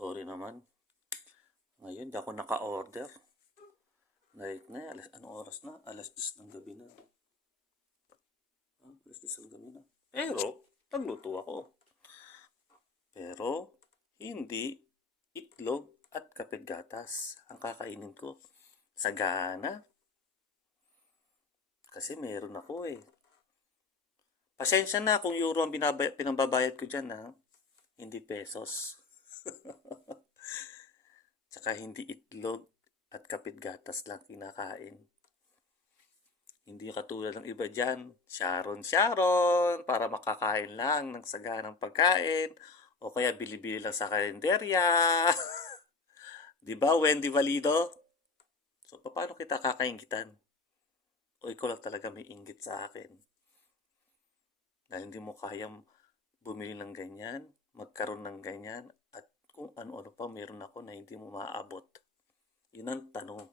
Sorry naman. Ngayon, di ako naka-order. Night na, anong oras na? Alas 10 ng gabi na. Alas 10 ng gabi na. Pero, nagluto ako. Pero, hindi itlog at kapit gatas ang kakainin ko. Sagana. Kasi meron ako eh. Pasensya na kung euro ang pinambabayad ko dyan ha. Hindi pesos. Tsaka hindi itlog at kapit gatas lang kinakain. Hindi katulad ng iba dyan, Sharon, para makakain lang ng saganang pagkain, o kaya bili-bili lang sa kalenderya. Di ba, Wendy Valido? So, paano kita kakaingitan? O ikaw lang talaga may inggit sa akin? Dahil hindi mo kayang bumili ng ganyan, magkaroon ng ganyan, at kung ano-ano pa meron ako na hindi mo maaabot. Yun ang tanong.